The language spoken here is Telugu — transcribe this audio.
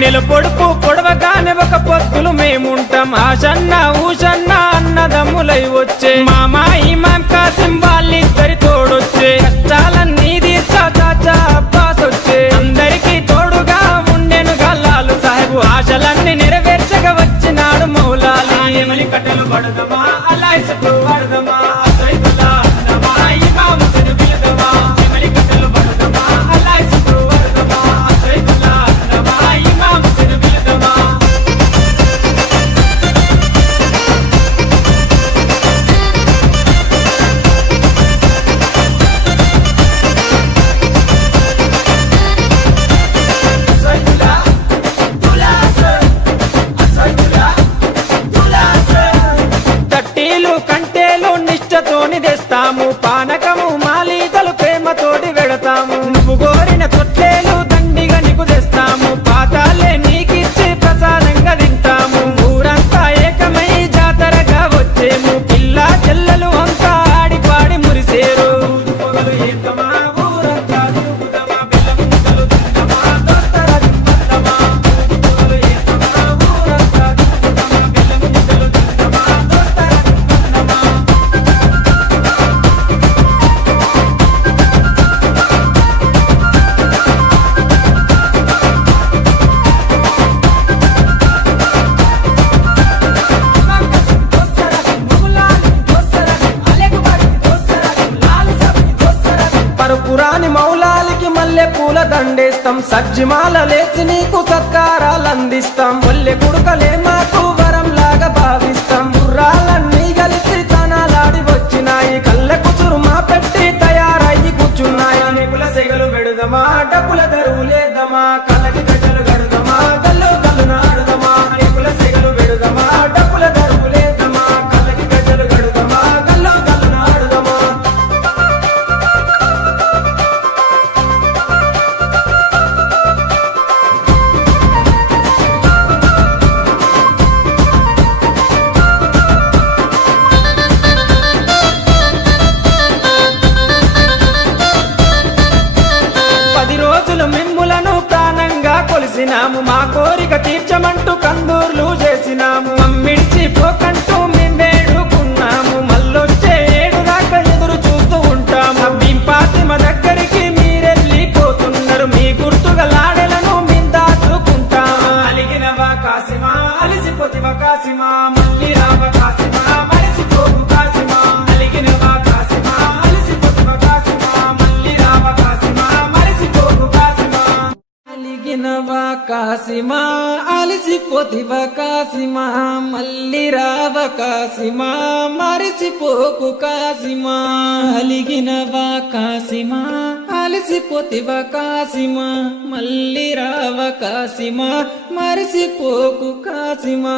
వెన్నెల పొడుపు పొడవగానే ఒక పొత్తులు మేముంటాం ఆషన్న ఊషన్న అన్నదమ్ములై వచ్చే మామా ఇమాం కాసిం వాళ్ళిద్దరి తోడొచ్చే కష్టాలన్నీ తీర్చా చాచా అబ్బాస్ వచ్చే అందరికీ తోడుగా ఉండెను గల్లాలు సాహెబు ఆశలన్నీ నెరవేర్చగా వచ్చినాడు మౌలాలి ఎమలి కట్టెలు పడదమా అలా ఇసుకు పడదమా సైదుల్లా నమా ఇమాం హుస్సేన్ బిలదమా ఎమలి కట్టెలు పడదమా అలా ఇసుకు పడదమా సైదుల్లా నమా ఇమాం హుస్సేన్ బిలదమా తట్టీలు కంటేలు నిష్టతోని తెస్తాము పానకము మాలీతలు ప్రేమతోటి వెడతాము నువ్వు కోరిన తొట్లేలు దండిగా నీకు తెస్తాము పాతాలే నీకిచ్చి ప్రసాదంగా తింటాము ఊరంతా ఏకమై జాతరగా వచ్చేము పిల్ల చెల్లెలు అంతా ఆడి పాడి మురిసేరు పొగలు ఏకమా ఊరంతా తిరుగుదమా బెల్లం ముద్దలు తిందమా దోస్తర దింపదమా పొగలు ఏకమా ఊరంతా తిరుగుదమా బెల్లం ముద్దలు తిందమా దోస్తర దింపదమా పరుపురాని మౌలాలికి మల్లె పూల దండేస్తాం సజ్జిమాల లేచి నీకు సత్కారాలు అందిస్తాం ఒల్లె గుడుకలే మాకు వరం లాగా భావిస్తాం గుర్రాలన్నీ కలిసి తనాలాడి వచ్చినాయి కళ్ళ కుచురు మా పెట్టి తయారయ్యి కూర్చున్నాయి నిపుల సెగలు పెడుదమా డబ్బుల దరువులేద్దామా కళ్ళకి గడ్డలు గడుదమా గల్లు గల్లు నాడుదమా నిపుల సెగలు పెడుదమా డబ్బుల దరువులేద్దామా కళ్ళకి గడ్డలు గడుదమా గల్లు గల్లు నాడుదమా మిమ్ములను ప్రాణంగా కొలిసినాము మా కోరిక తీర్చమంటూ కందూర్లు చేసినాము మమ్మిడిచి పోకంటూ మేము వేడుకున్నాము మళ్ళొచ్చే ఏడు దాకా ఎదురు చూస్తూ ఉంటాము మేము పాతిమ దగ్గరికి మీరెళ్ళిపోతున్నారు మీ గుర్తుగా లాడెలను మేము దాచుకుంటాము అలిగినవా కాసిమా అలిసిపోతివా కాసిమా మళ్ళీ రావ కాసిమా మరిసిపోకు కాసిమా అలిగినవా కాసిమా అలిసిపోతివా కాసిమా మళ్ళీ రావ కాసిమా మరిసిపోకు కాసిమా అలిగినవా కాసిమా అలిసిపోతివా కాసిమా మళ్ళీ రావ కాసిమా మరిసిపోకు కాసిమా అలిగినవా కాసిమా అలిసిపోతివా కాసిమా మళ్ళీ రావ కాసిమా మరిసిపోకు కాసిమా